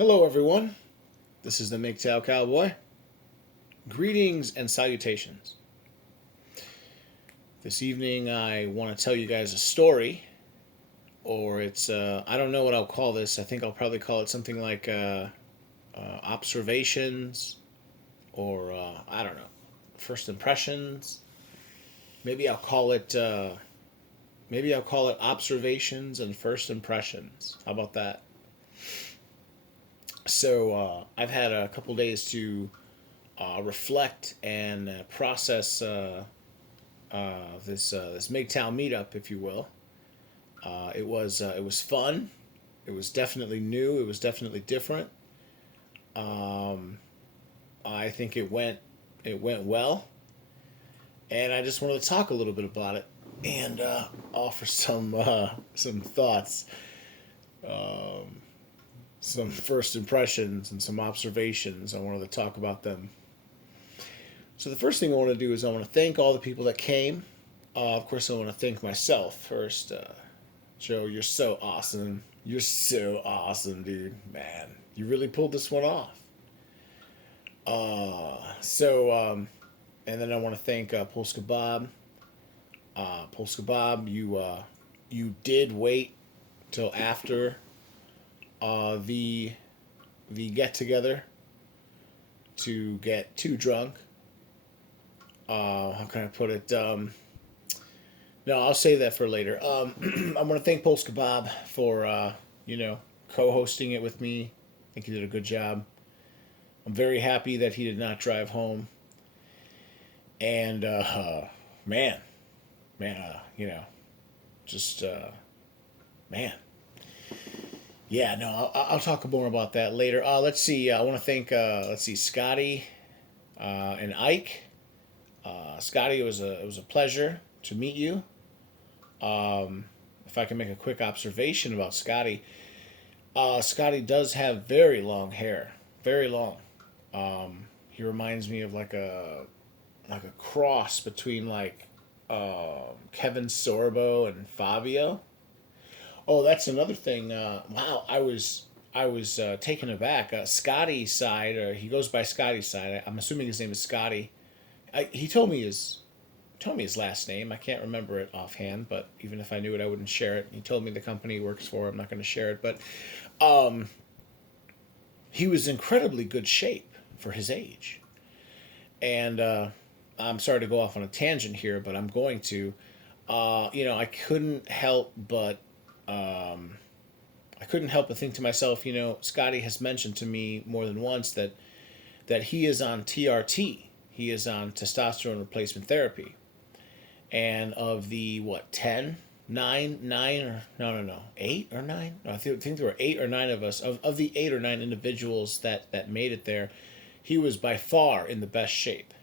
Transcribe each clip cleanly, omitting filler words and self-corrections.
Hello, everyone. This is the Mgtow Cowboy. Greetings and salutations. This evening, I want to tell you guys a story, or I don't know what I'll call this. I think I'll probably call it something like observations, or I don't know, first impressions. Maybe I'll call it, observations and first impressions. How about that? So I've had a couple days to reflect and process this Mgtow meetup, if you will. It was fun. It was definitely new. It was definitely different. Um, I think it went well, and I just wanted to talk a little bit about it and offer some thoughts, um, some first impressions, and some observations. I wanted to talk about them. So the first thing I want to do is I want to thank all the people that came. Of course, I want to thank myself first. Joe, you're so awesome. You're so awesome, dude. Man, you really pulled this one off. And then I want to thank Polska Bob. Polska Bob, you did wait till after the get together to get too drunk. How can I put it? No, I'll save that for later. I want to thank Polska Bob for co-hosting it with me. I think he did a good job. I'm very happy that he did not drive home. And man, just man, yeah. No, I'll talk more about that later. Let's see. I want to thank Scotty and Ike. Scotty, it was a pleasure to meet you. If I can make a quick observation about Scotty, Scotty does have very long hair, very long. He reminds me of like a cross between Kevin Sorbo and Fabio. Oh, that's another thing. Wow, I was taken aback. Scotty's side, or he goes by Scotty's side. I'm assuming his name is Scotty. He told me his last name. I can't remember it offhand, but even if I knew it, I wouldn't share it. He told me the company he works for. I'm not going to share it, but um, he was in incredibly good shape for his age. And I'm sorry to go off on a tangent here, but I'm going to. I couldn't help but think to myself, Scotty has mentioned to me more than once that he is on TRT. He is on testosterone replacement therapy. And of the, what, 10, 9, or no, 8 or 9? No, I think there were 8 or 9 of us. Of the 8 or 9 individuals that made it there, he was by far in the best shape.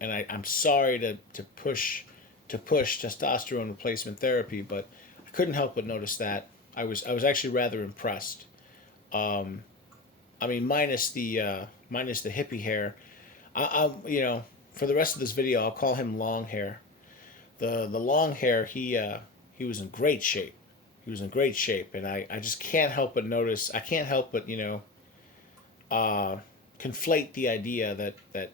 And I'm sorry to push testosterone replacement therapy, but I couldn't help but notice that. I was actually rather impressed. Um, I mean, minus the hippie hair. For the rest of this video, I'll call him long hair. The long hair, he was in great shape. He was in great shape, and I just can't help but notice. I can't help but uh, conflate the idea that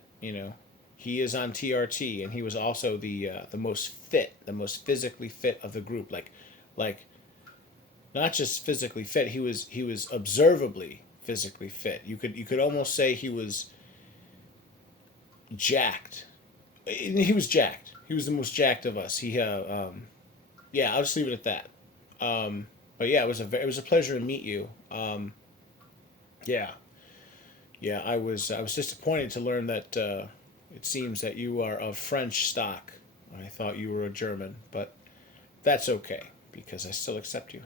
he is on TRT, and he was also the most fit, the most physically fit of the group. Like not just physically fit. He was observably physically fit. You could almost say he was jacked. He was jacked. He was the most jacked of us. Yeah, I'll just leave it at that. But yeah, it was a pleasure to meet you. Yeah, yeah. I was disappointed to learn that it seems that you are of French stock. I thought you were a German, but that's okay because I still accept you.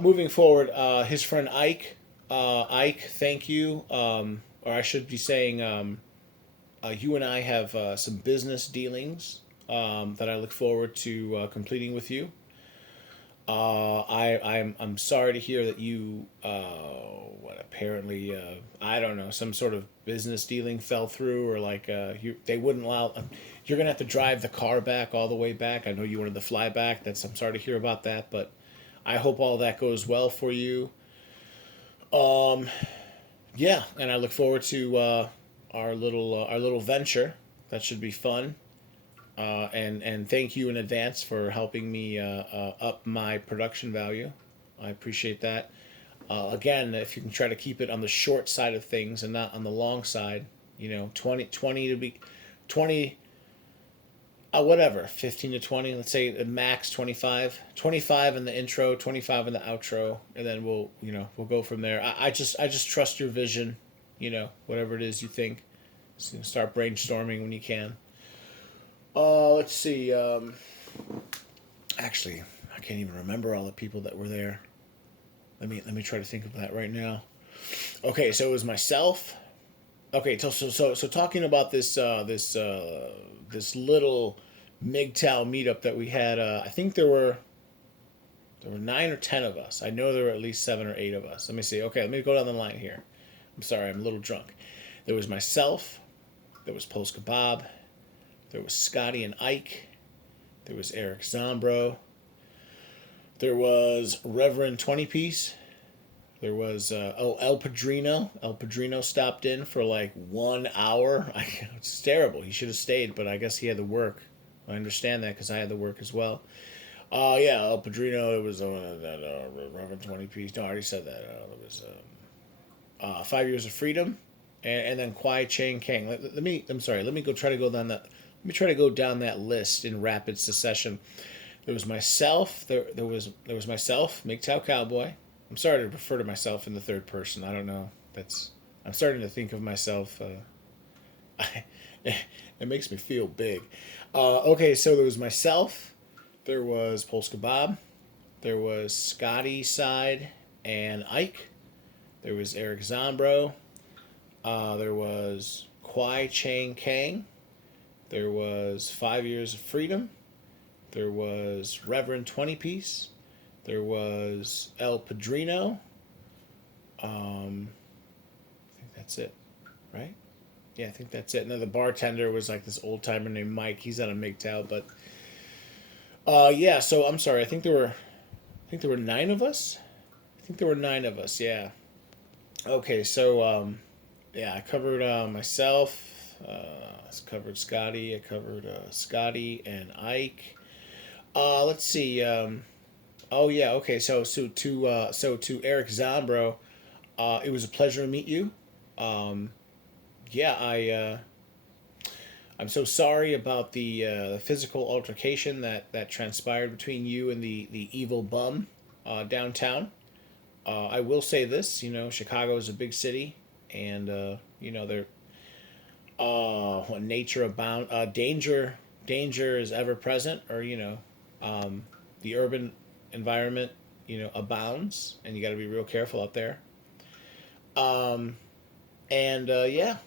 Moving forward, his friend Ike. Ike, thank you. Or I should be saying, you and I have some business dealings that I look forward to completing with you. I'm sorry to hear that you what apparently I don't know, some sort of business dealing fell through, or they wouldn't allow. You're gonna have to drive the car back all the way back. I know you wanted to fly back. I'm sorry to hear about that, but I hope all that goes well for you. Um, yeah, and I look forward to our little venture. That should be fun. And thank you in advance for helping me up my production value. I appreciate that. Again, if you can try to keep it on the short side of things and not on the long side, 20 to be 20, whatever, 15 to 20, let's say max 25, 25 in the intro, 25 in the outro, and then we'll go from there. I just trust your vision, whatever it is you think. So start brainstorming when you can. Let's see. Actually, I can't even remember all the people that were there. Let me try to think of that right now. Okay, so it was myself. Okay, so talking about this little Mgtow meetup that we had. I think there were 9 or 10 of us. I know there were at least 7 or 8 of us. Let me see. Okay, let me go down the line here. I'm sorry, I'm a little drunk. There was myself. There was Post Kebab. There was Scotty and Ike. There was Eric Zombro. There was Reverend 20 Piece. There was El Padrino. El Padrino stopped in for like 1 hour. It's terrible. He should have stayed, but I guess he had to work. I understand that because I had to work as well. Yeah, El Padrino. It was that Reverend 20 Piece. No, I already said that. It was 5 Years of Freedom, and then Kwai Chang Kang. Let me. I'm sorry. Let me go try to go down that. Let me try to go down that list in rapid succession. There was myself. There was myself, Mgtow Cowboy. I'm sorry to refer to myself in the third person. I don't know. I'm starting to think of myself. It makes me feel big. Okay, so there was myself. There was Pulse Kebab. There was Scotty Side and Ike. There was Eric Zombro. There was Kwai Chang Kang. There was 5 Years of Freedom. There was Reverend 20 Piece. There was El Padrino. I think that's it, right? Yeah, I think that's it. Now the bartender was like this old timer named Mike. He's out of Mgtow, but yeah. So I'm sorry. I think there were 9 of us. I think there were 9 of us. Yeah. Okay. So yeah, I covered myself. I covered Scotty. I covered Scotty and Ike. Let's see. Oh yeah. Okay. So to Eric Zombro, it was a pleasure to meet you. Um, yeah, I'm so sorry about the physical altercation that transpired between you and the evil bum downtown. I will say this, Chicago is a big city, and they're when nature abound, danger is ever present, or the urban environment, abounds, and you got to be real careful out there. Um, and yeah,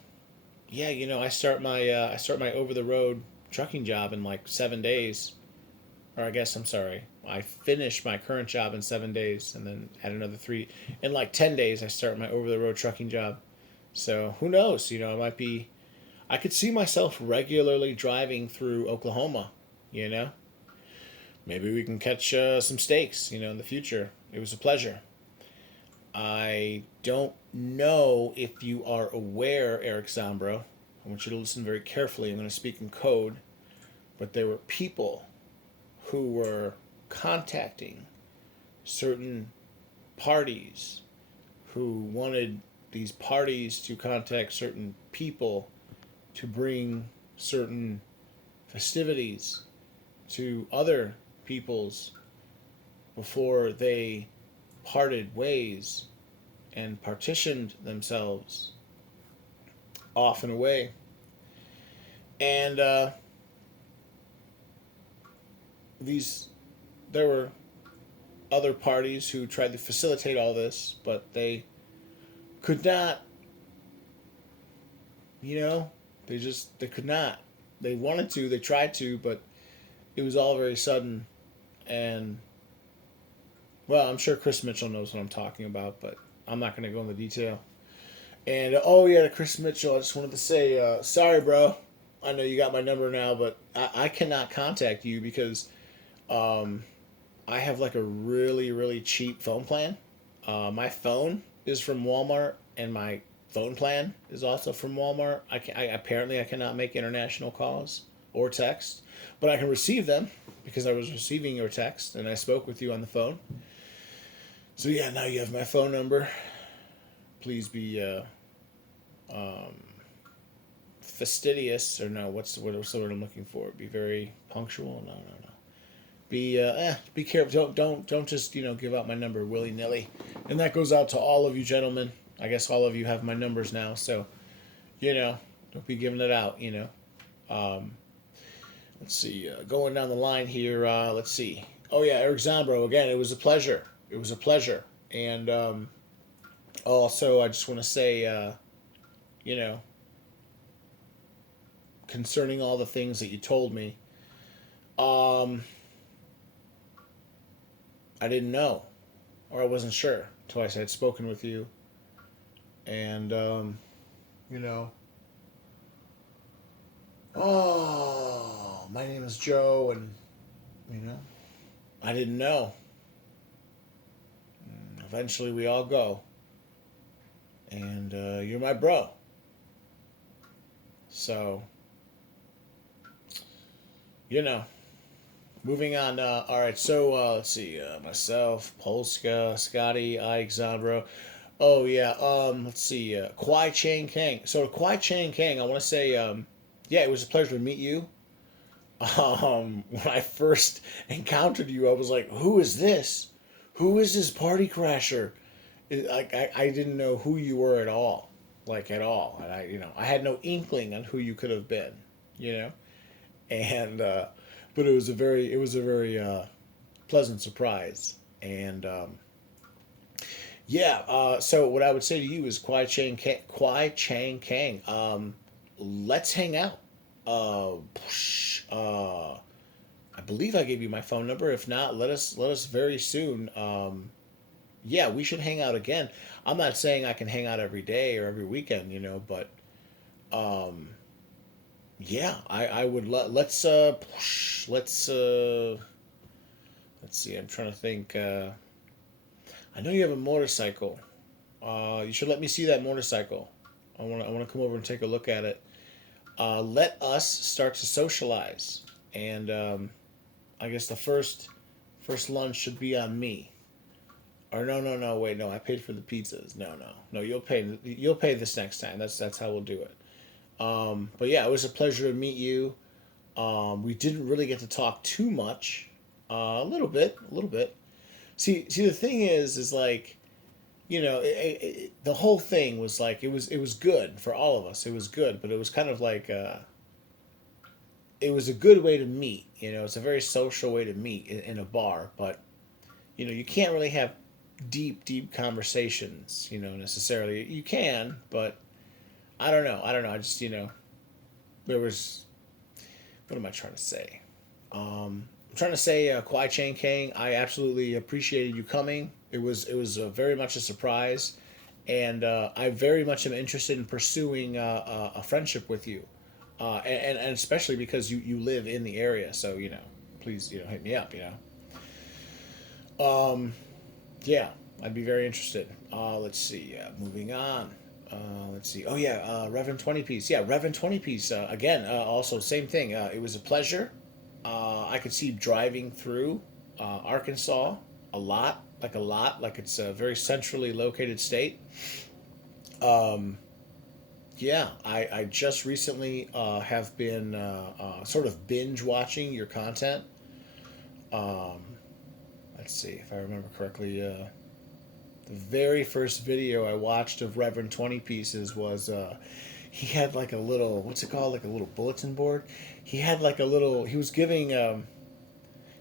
yeah, I start my over the road trucking job in like 7 days, or I guess I'm sorry, I finish my current job in 7 days, and then add another three. In like 10 days, I start my over the road trucking job. So who knows? I might be. I could see myself regularly driving through Oklahoma. You know, maybe we can catch some steaks. In the future. It was a pleasure. I don't know if you are aware, Eric Zambro. I want you to listen very carefully. I'm going to speak in code, but there were people who were contacting certain parties who wanted these parties to contact certain people to bring certain festivities to other peoples before they parted ways and partitioned themselves off and away. And these, there were other parties who tried to facilitate all this, but they could not. They could not. They wanted to, they tried to, but it was all very sudden. And well, I'm sure Chris Mitchell knows what I'm talking about, but I'm not going to go into detail. And oh yeah, to Chris Mitchell, I just wanted to say, sorry, bro. I know you got my number now, but I cannot contact you because I have like a really really cheap phone plan, My phone is from Walmart, and my phone plan is also from Walmart. Apparently I cannot make international calls or text, but I can receive them because I was receiving your text and I spoke with you on the phone. So yeah, now you have my phone number. Please be fastidious, or no? What's the word I'm looking for? Be very punctual. No, no, no. Be careful. Don't just give out my number willy nilly. And that goes out to all of you gentlemen. I guess all of you have my numbers now, so don't be giving it out. Let's see. Going down the line here. Let's see. Oh yeah, Eric Zombro again. It was a pleasure. It was a pleasure. And also, I just want to say, you know, concerning all the things that you told me, um, I didn't know, or I wasn't sure until I had spoken with you, and you know, oh, my name is Joe, and you know, I didn't know. Eventually, we all go, and you're my bro. So, you know, moving on. All right, so let's see. Myself, Polska, Scotty, Ike, Zombro. Oh yeah. Let's see. Kwai Chang Kang. So Kwai Chang Kang, I want to say, yeah, it was a pleasure to meet you. When I first encountered you, I was like, "Who is this? Who is this party crasher?" I didn't know who you were at all, like at all, and I had no inkling on who you could have been, you know, and but it was a very pleasant surprise, and yeah. So what I would say to you is Kwai Chang Kang. Let's hang out. Uh, I believe I gave you my phone number. If not, let us very soon. Yeah, we should hang out again. I'm not saying I can hang out every day or every weekend, but um, yeah, I would let's see. I'm trying to think. I know you have a motorcycle. You should let me see that motorcycle. I want to come over and take a look at it. Let us start to socialize, and I guess the first lunch should be on me. Or no, no, no, wait, no, I paid for the pizzas. No, no, no, you'll pay this next time. That's how we'll do it. But yeah, it was a pleasure to meet you. We didn't really get to talk too much. A little bit, a little bit. See, the thing is like, the whole thing was like it was good for all of us. It was good, but it was kind of like it was a good way to meet. It's a very social way to meet in a bar, but you can't really have deep conversations. Necessarily you can, but I don't know. I don't know. I just there was, what am I trying to say? I'm trying to say, Kwai Chang Kang, I absolutely appreciated you coming. It was very much a surprise, and I very much am interested in pursuing a friendship with you, and especially because you live in the area. So please hit me up. Yeah, I'd be very interested. Let's see. Moving on. Let's see. Oh yeah, Reverend 20 piece. Yeah, Reverend 20 piece. Again, also same thing. It was a pleasure. I could see driving through Arkansas a lot, like it's a very centrally located state. Um, yeah, I just recently have been sort of binge watching your content. Um, let's see if I remember correctly. The very first video I watched of Reverend 20 Pieces was he had like a little, what's it called, like a little bulletin board. He had like a little, he was giving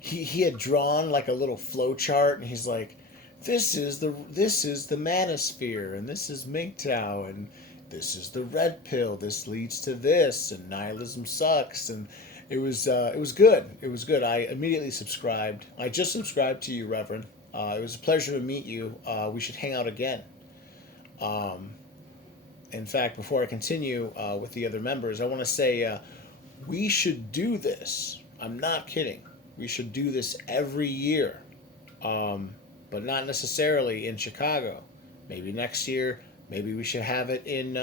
he had drawn like a little flow chart, and he's like, this is the manosphere, and this is Mgtow, and this is the red pill, this leads to this, and nihilism sucks. And it was good. It was good. I immediately subscribed. I just subscribed to you, Reverend. It was a pleasure to meet you. We should hang out again. Um, in fact, before I continue with the other members, I want to say we should do this. I'm not kidding. We should do this every year. Um, but not necessarily in Chicago. Maybe next year, maybe we should have it in,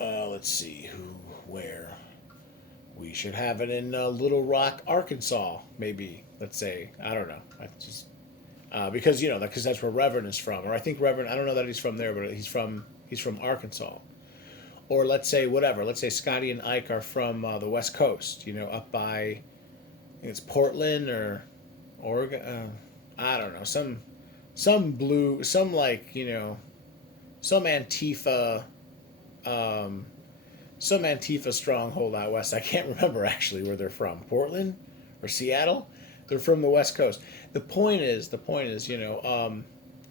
let's see, where. We should have it in Little Rock, Arkansas, maybe. Let's say. I don't know. I just because because that's where Reverend is from, or I think Reverend. I don't know that he's from there, but he's from Arkansas. Or let's say whatever. Let's say Scotty and Ike are from the West Coast. Up by I think it's Portland or Oregon. I don't know. Some blue. Some like some Antifa. Um, some Antifa stronghold out west. I can't remember actually where they're from. Portland or Seattle. They're from the West Coast. The point is,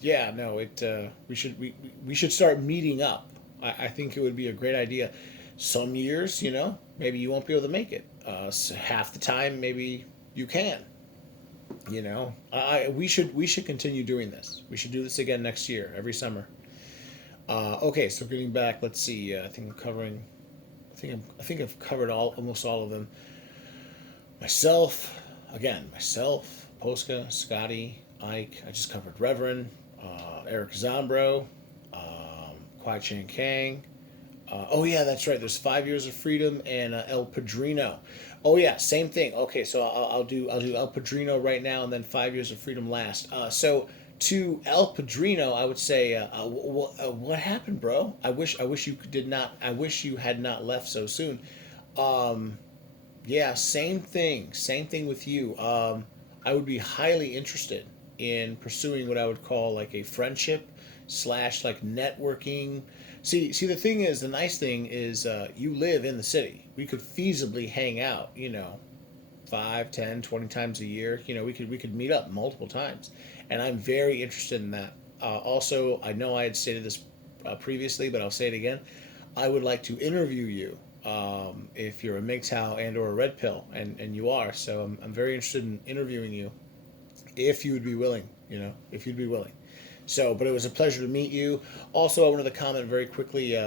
yeah, no, we should start meeting up. I think it would be a great idea. Some years, maybe you won't be able to make it. So half the time, maybe you can. We should continue doing this. We should do this again next year, every summer. Okay, so getting back, let's see. I think I'm covering. I think I've covered almost all of them. Myself, Posca, Scotty, Ike. I just covered Reverend, Eric Zombro, Kwai Chang Kang. Oh yeah, that's right. There's 5 Years of Freedom and El Padrino. Oh yeah, same thing. Okay, so I'll do El Padrino right now, and then 5 Years of Freedom last. So to El Padrino, I would say, what happened, bro? I wish you did not. I wish you had not left so soon. Um, yeah, same thing with you. I would be highly interested in pursuing what I would call like a friendship slash like networking. See, the thing is, the nice thing is, you live in the city. We could feasibly hang out, 5, 10, 20 times a year. We could meet up multiple times, and I'm very interested in that. Also, I know I had stated this previously, but I'll say it again. I would like to interview you if you're a Mgtow and or a Red Pill, and you are. So I'm very interested in interviewing you if you would be willing. If you'd be willing. So, but it was a pleasure to meet you. Also, I wanted to comment very quickly.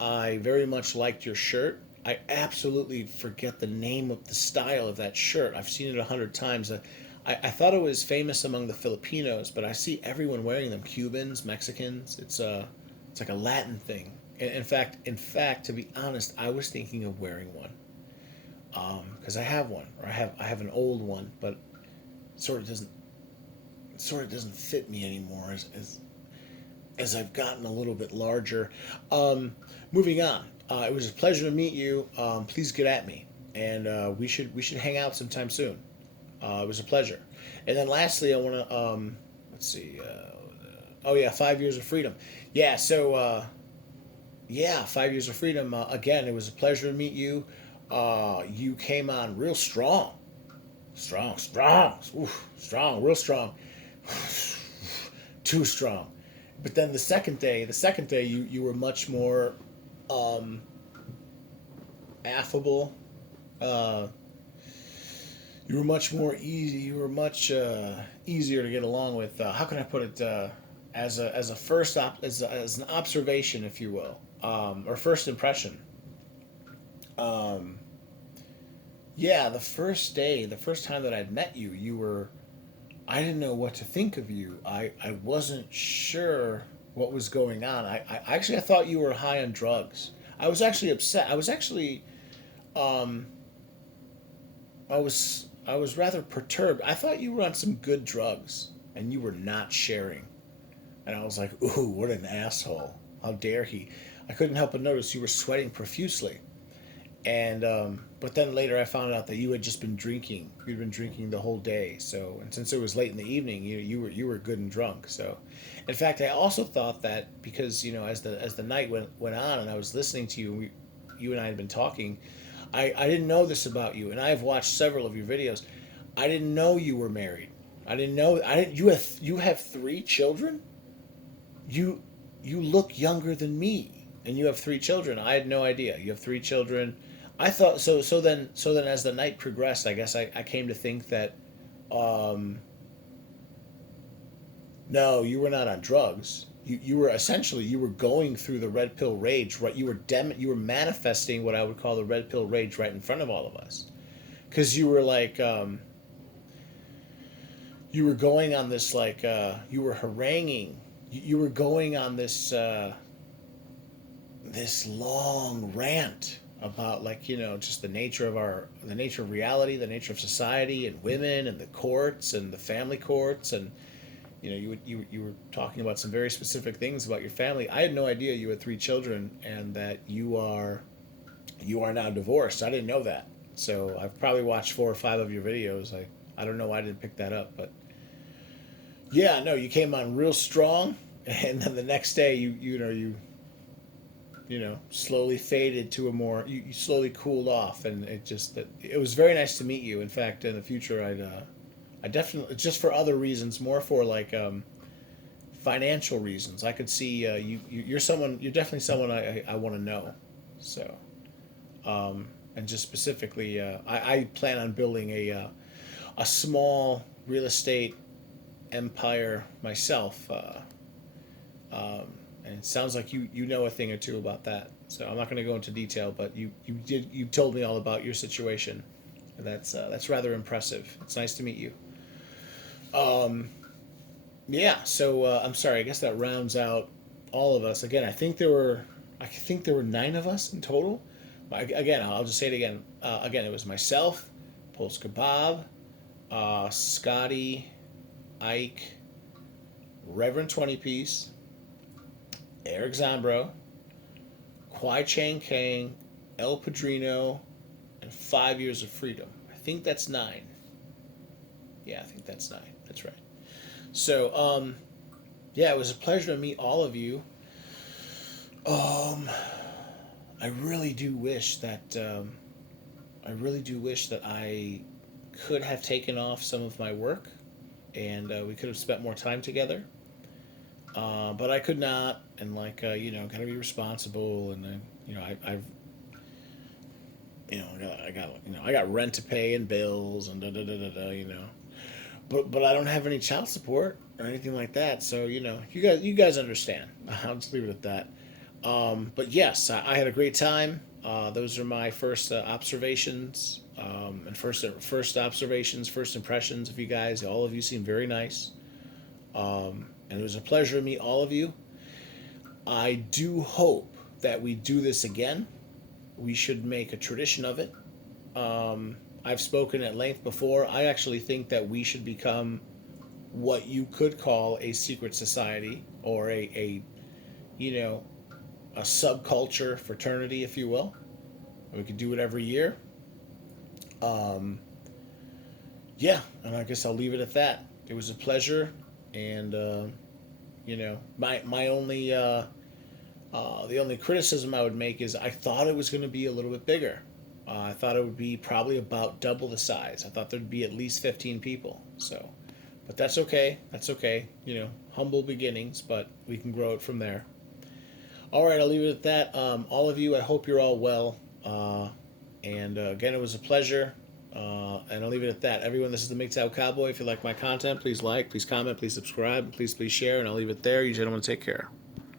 I very much liked your shirt. I absolutely forget the name of the style of that shirt. I've seen it 100 times. I thought it was famous among the Filipinos, but I see everyone wearing them. Cubans, Mexicans. It's like a Latin thing. In fact, to be honest, I was thinking of wearing one because I have one, or I have an old one, but it sort of doesn't fit me anymore as I've gotten a little bit larger. Um, Moving on. It was a pleasure to meet you. Please get at me, and we should hang out sometime soon. It was a pleasure. And then lastly, I want to let's see. Oh yeah, 5 Years of Freedom. Yeah. So yeah, 5 Years of Freedom. Again, it was a pleasure to meet you. You came on real strong, strong, oof, strong, real strong, too strong. But then the second day, you were much more um, affable. Uh, you were much more easy. You were much easier to get along with. How can I put it? As a as an observation, if you will, or first impression. Um, yeah, the first time that I'd met you, you were. I didn't know what to think of you. I wasn't sure what was going on. I thought you were high on drugs. I was actually upset. Um, I was rather perturbed. I thought you were on some good drugs and you were not sharing. And I was like, ooh, what an asshole. How dare he? I couldn't help but notice you were sweating profusely. And but then later I found out that you had just been drinking. You'd been drinking the whole day. So, and since it was late in the evening, you were good and drunk. So, in fact, I also thought that because as the night went on and I was listening to you, you and I had been talking. I didn't know this about you, and I have watched several of your videos. I didn't know you were married. I didn't know. I didn't. You have 3 children. You look younger than me, and you have 3 children. I had no idea. You have 3 children. I thought so. So then, as the night progressed, I guess I came to think that um, no, you were not on drugs. You were essentially you were going through the red pill rage, right? You were manifesting what I would call the red pill rage right in front of all of us, because you were like you were going on this like you were haranguing. You were going on this long rant about like just the nature of reality, the nature of society, and women, and the courts, and the family courts, and you were talking about some very specific things about your family. I had no idea you had 3 children and that you are now divorced. I didn't know that. So I've probably watched 4 or 5 of your videos. I don't know why I didn't pick that up, but yeah, no, you came on real strong, and then the next day you slowly faded to a more you slowly cooled off, and it was very nice to meet you. In fact, in the future, I definitely, just for other reasons, more for like financial reasons. I could see you're definitely someone I want to know. So and just specifically, I plan on building a small real estate empire myself. And it sounds like you know a thing or two about that. So I'm not going to go into detail, but you told me all about your situation. That's rather impressive. It's nice to meet you. Yeah. So I'm sorry. I guess that rounds out all of us. Again, I think there were 9 of us in total. Again, I'll just say it again. Again, it was myself, Polska Bob, Scotty, Ike, Reverend 20 Piece, Eric Zambro, Kwai Chang Kang, El Padrino, and 5 Years of Freedom. I think that's 9. Yeah, I think that's 9. That's right. So, yeah, it was a pleasure to meet all of you. Um, I really do wish that I could have taken off some of my work, and we could have spent more time together. But I could not, and like gotta be responsible, and then I've I got rent to pay and bills and da da da da da. But I don't have any child support or anything like that, so you guys understand. I'll just leave it at that. But yes, I had a great time. Those are my first observations, and first impressions of you guys. All of you seem very nice, and it was a pleasure to meet all of you. I do hope that we do this again. We should make a tradition of it. I've spoken at length before. I actually think that we should become what you could call a secret society, or a you know a subculture fraternity, if you will. We could do it every year. Um, yeah, and I guess I'll leave it at that. It was a pleasure, and my only the only criticism I would make is I thought it was going to be a little bit bigger. I thought it would be probably about double the size. I thought there'd be at least 15 people. So, but that's okay. That's okay. Humble beginnings, but we can grow it from there. All right, I'll leave it at that. All of you, I hope you're all well. And again, it was a pleasure. And I'll leave it at that. Everyone, this is the Mgtow Cowboy. If you like my content, please like, please comment, please subscribe, please share, and I'll leave it there. You gentlemen take care.